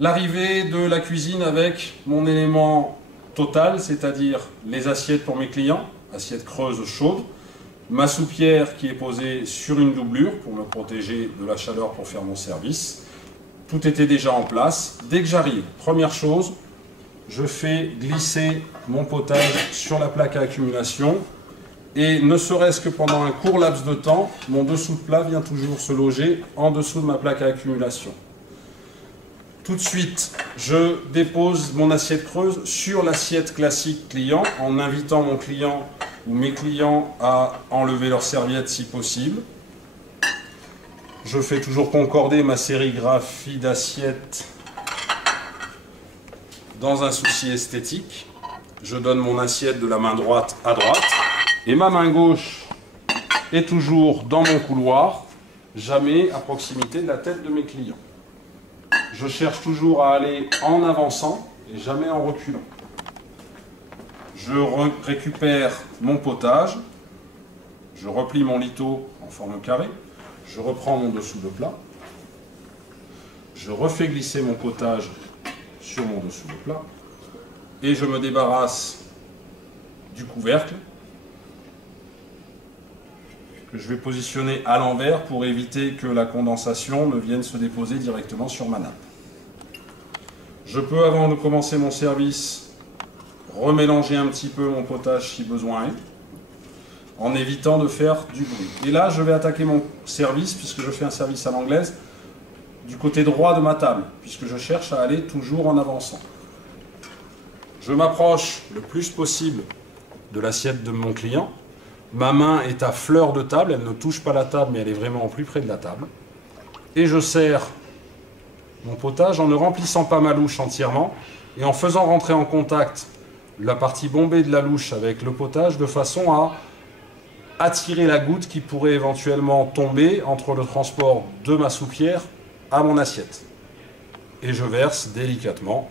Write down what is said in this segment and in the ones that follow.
L'arrivée de la cuisine avec mon élément total, c'est-à-dire les assiettes pour mes clients, assiettes creuses chaudes, ma soupière qui est posée sur une doublure pour me protéger de la chaleur pour faire mon service. Tout était déjà en place. Dès que j'arrive, première chose, je fais glisser mon potage sur la plaque à accumulation et ne serait-ce que pendant un court laps de temps, mon dessous de plat vient toujours se loger en dessous de ma plaque à accumulation. Tout de suite, je dépose mon assiette creuse sur l'assiette classique client en invitant mon client ou mes clients à enlever leurs serviettes si possible. Je fais toujours concorder ma sérigraphie d'assiettes dans un souci esthétique. Je donne mon assiette de la main droite à droite et ma main gauche est toujours dans mon couloir, jamais à proximité de la tête de mes clients. Je cherche toujours à aller en avançant et jamais en reculant. Je récupère mon potage, je replie mon lito en forme carrée, je reprends mon dessous de plat, je refais glisser mon potage sur mon dessous de plat et je me débarrasse du couvercle que je vais positionner à l'envers pour éviter que la condensation ne vienne se déposer directement sur ma nappe. Je peux, avant de commencer mon service, remélanger un petit peu mon potage si besoin est, en évitant de faire du bruit. Et là, je vais attaquer mon service, puisque je fais un service à l'anglaise, du côté droit de ma table, puisque je cherche à aller toujours en avançant. Je m'approche le plus possible de l'assiette de mon client. Ma main est à fleur de table, elle ne touche pas la table, mais elle est vraiment au plus près de la table. Et je sers mon potage en ne remplissant pas ma louche entièrement et en faisant rentrer en contact la partie bombée de la louche avec le potage de façon à attirer la goutte qui pourrait éventuellement tomber entre le transport de ma soupière à mon assiette. Et je verse délicatement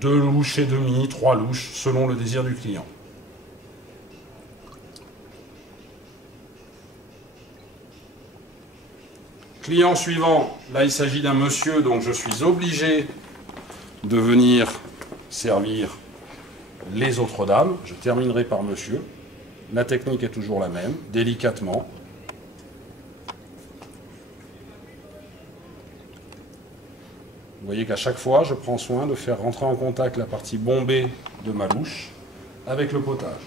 2 louches et demie, 3 louches, selon le désir du client. Client suivant, là il s'agit d'un monsieur, donc je suis obligé de venir servir les autres dames. Je terminerai par monsieur. La technique est toujours la même, délicatement. Vous voyez qu'à chaque fois, je prends soin de faire rentrer en contact la partie bombée de ma louche avec le potage.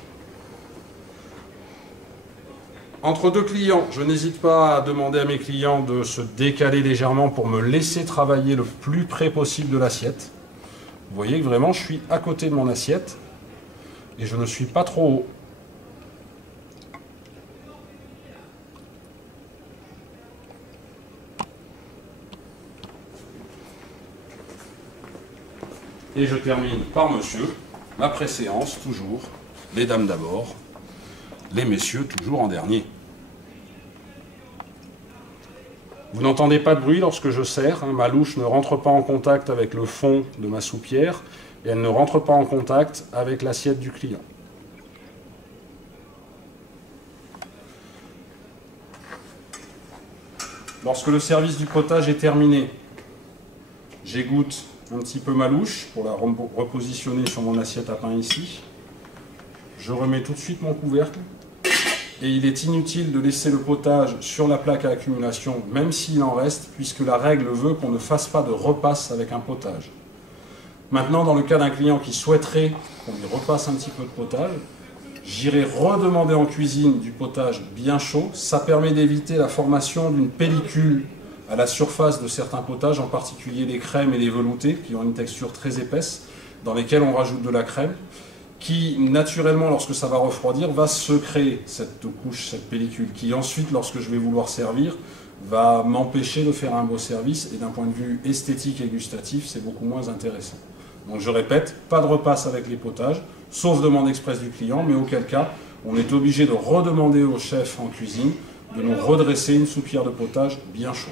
Entre deux clients, je n'hésite pas à demander à mes clients de se décaler légèrement pour me laisser travailler le plus près possible de l'assiette. Vous voyez que vraiment, je suis à côté de mon assiette et je ne suis pas trop haut. Et je termine par monsieur, ma préséance toujours, les dames d'abord, les messieurs toujours en dernier. Vous n'entendez pas de bruit lorsque je sers, hein, ma louche ne rentre pas en contact avec le fond de ma soupière et elle ne rentre pas en contact avec l'assiette du client. Lorsque le service du potage est terminé, j'égoutte un petit peu ma louche pour la repositionner sur mon assiette à pain ici. Je remets tout de suite mon couvercle et il est inutile de laisser le potage sur la plaque à accumulation, même s'il en reste, puisque la règle veut qu'on ne fasse pas de repasse avec un potage. Maintenant, dans le cas d'un client qui souhaiterait qu'on lui repasse un petit peu de potage, j'irai redemander en cuisine du potage bien chaud. Ça permet d'éviter la formation d'une pellicule à la surface de certains potages, en particulier les crèmes et les veloutés, qui ont une texture très épaisse, dans lesquelles on rajoute de la crème, qui naturellement, lorsque ça va refroidir, va se créer cette couche, cette pellicule, qui ensuite, lorsque je vais vouloir servir, va m'empêcher de faire un beau service, et d'un point de vue esthétique et gustatif, c'est beaucoup moins intéressant. Donc je répète, pas de repasse avec les potages, sauf demande expresse du client, mais auquel cas, on est obligé de redemander au chef en cuisine de nous redresser une soupière de potage bien chaud.